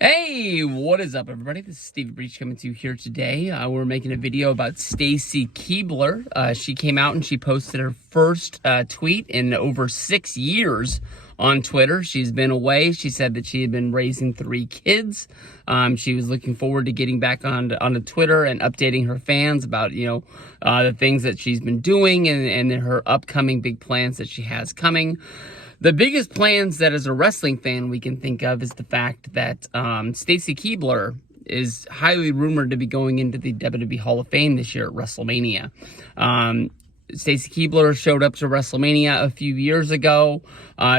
Hey, what is up, everybody? This is Stevie Breach coming to you here today. We're making a video about Stacy Keibler. She came out and she posted her first tweet in over 6 years on Twitter. She's been away. She said that she had been raising 3 kids. She was looking forward to getting back onto Twitter and updating her fans about, the things that she's been doing and her upcoming big plans that she has coming. The biggest plans that as a wrestling fan we can think of is the fact that Stacy Keibler is highly rumored to be going into the WWE Hall of Fame this year at Wrestlemania. Stacy Keibler showed up to Wrestlemania a few years ago.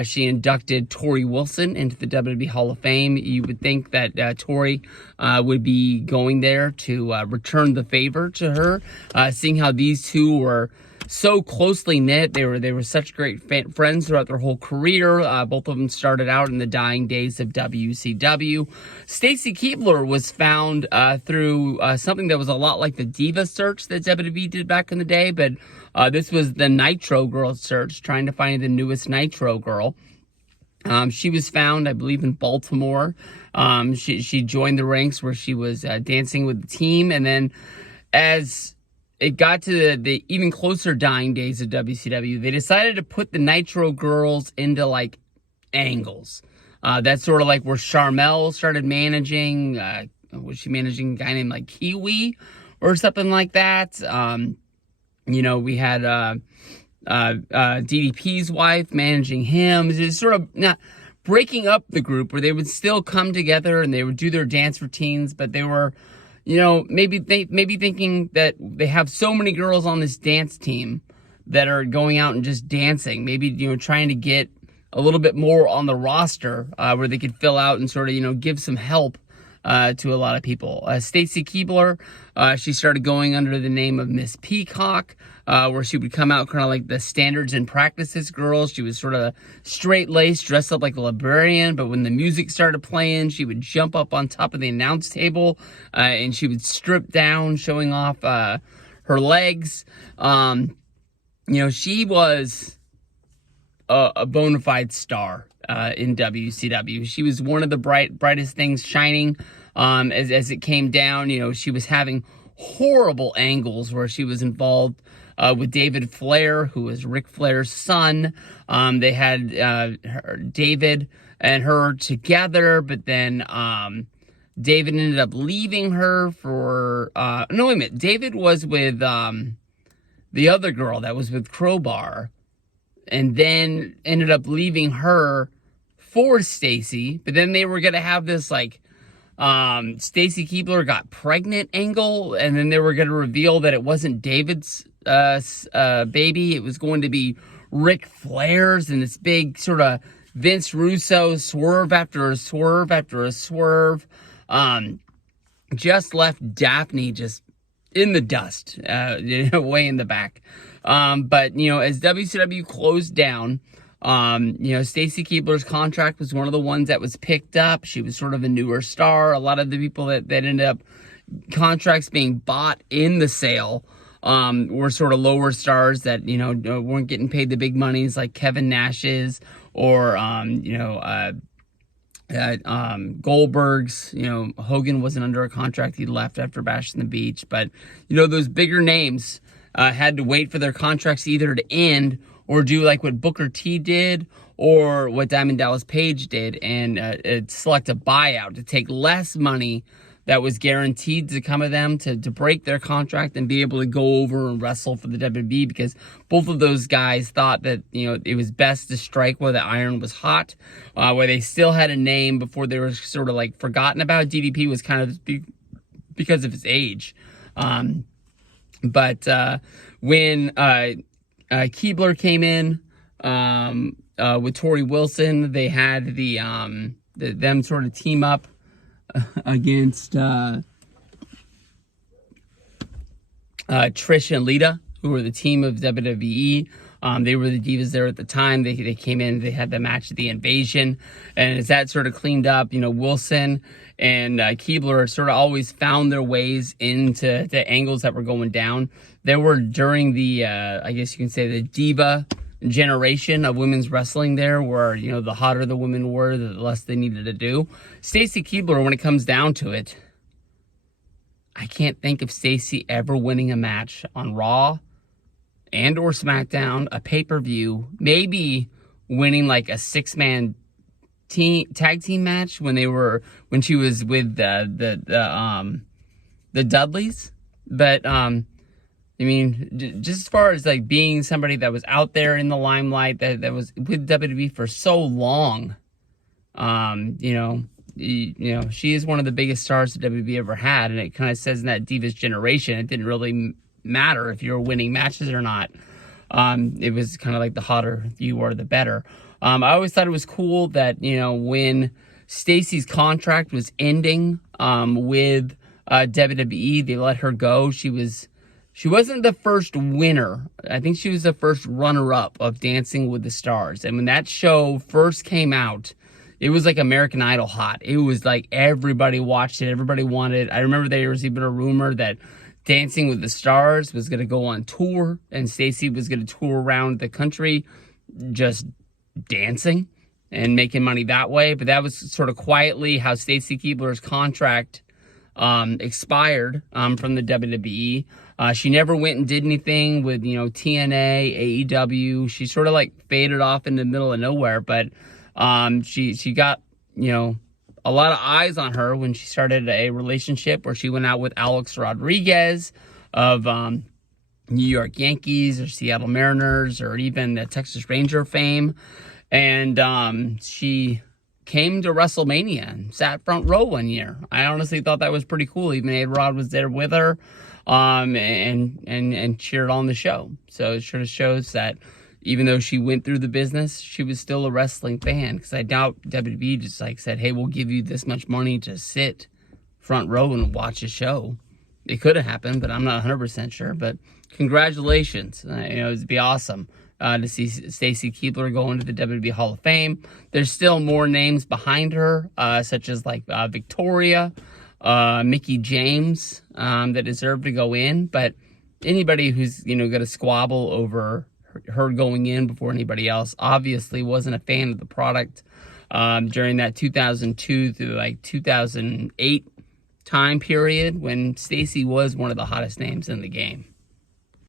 She inducted Tori Wilson into the WWE Hall of Fame. You would think that Tori would be going there to return the favor to her, seeing how these two were so closely knit. They were such great friends throughout their whole career. Both of them started out in the dying days of WCW. Stacy Keibler was found through something that was a lot like the Diva search that WWE did back in the day, but this was the Nitro Girl search, trying to find the newest Nitro Girl. She was found, I believe, in Baltimore. She joined the ranks where she was dancing with the team, and then as it got to the even closer dying days of WCW, they decided to put the Nitro Girls into, like, angles. That's sort of like where Charmel started managing. Was she managing a guy named, like, Kiwi or something like that? We had DDP's wife managing him. It's sort of not breaking up the group where they would still come together and they would do their dance routines, but they were, maybe thinking that they have so many girls on this dance team that are going out and just dancing. Maybe, trying to get a little bit more on the roster where they could fill out and sort of, give some help to a lot of people. Stacy Keibler, she started going under the name of Miss Peacock, where she would come out kind of like the standards and practices girl. She was sort of straight-laced, dressed up like a librarian, but when the music started playing, she would jump up on top of the announce table, and she would strip down, showing off her legs. She was a bona fide star in WCW. She was one of the brightest things shining as it came down. She was having horrible angles where she was involved with David Flair, who was Ric Flair's son. They had David and her together, but then David ended up leaving her for... no, wait a minute. David was with the other girl that was with Crowbar, and then ended up leaving her for Stacy. But then they were going to have this, like, Stacy Keibler got pregnant angle, and then they were going to reveal that it wasn't David's baby. It was going to be Ric Flair's, and this big sort of Vince Russo swerve after a swerve after a swerve. Just left Daphne just in the dust, way in the back. But, as WCW closed down, Stacy Keibler's contract was one of the ones that was picked up. She was sort of a newer star. A lot of the people that ended up contracts being bought in the sale were sort of lower stars that, weren't getting paid the big monies like Kevin Nash's or, Goldberg's. Hogan wasn't under a contract. He left after Bash in the Beach. But, those bigger names had to wait for their contracts either to end or do like what Booker T did or what Diamond Dallas Page did and select a buyout to take less money that was guaranteed to come to them to break their contract and be able to go over and wrestle for the WWE, because both of those guys thought that, it was best to strike while the iron was hot, where they still had a name before they were sort of like forgotten about. DDP was kind of because of his age. But when Keibler came in with Tori Wilson, they had them sort of team up against Trish and Lita, who were the team of WWE. They were the Divas there at the time. They came in, they had the match at the Invasion, and as that sort of cleaned up, Wilson and Keibler sort of always found their ways into the angles that were going down. There were, during the, I guess you can say, the Diva generation of women's wrestling there, where, you know, the hotter the women were, the less they needed to do. Stacy Keibler, when it comes down to it, I can't think of Stacy ever winning a match on Raw and or SmackDown, a pay-per-view, maybe winning like a 6-man tag team match when she was with the Dudleys. But I mean, just as far as like being somebody that was out there in the limelight, that was with WWE for so long, you know, she is one of the biggest stars that WWE ever had, and it kind of says in that Divas generation, it didn't really matter if you were winning matches or not. It was kind of like the hotter you were, the better. I always thought it was cool that, you know, when Stacy's contract was ending with WWE, they let her go. She wasn't the first winner. I think she was the first runner-up of Dancing with the Stars. And when that show first came out, it was like American Idol hot. It was like everybody watched it. Everybody wanted it. I remember there was even a rumor that Dancing with the Stars was going to go on tour, and Stacy was going to tour around the country just dancing and making money that way. But that was sort of quietly how Stacy Keibler's contract expired from the WWE. She never went and did anything with, you know, TNA, AEW. She sort of like faded off in the middle of nowhere, but she got, you know, a lot of eyes on her when she started a relationship where she went out with Alex Rodriguez of New York Yankees or Seattle Mariners or even the Texas Ranger fame. And she came to Wrestlemania and sat front row one year. I honestly thought that was pretty cool. Even A-Rod was there with her and cheered on the show. So it sort of shows that even though she went through the business, she was still a wrestling fan. Because I doubt WWE just like said, hey, we'll give you this much money to sit front row and watch a show. It could have happened, but I'm not 100% sure. But congratulations. You know, it'd be awesome to see Stacy Keibler go into the WWE Hall of Fame. There's still more names behind her, such as like Victoria, Mickie James, that deserve to go in. But anybody who's, you know, got a squabble over her going in before anybody else obviously wasn't a fan of the product during that 2002 through like 2008 time period when Stacy was one of the hottest names in the game.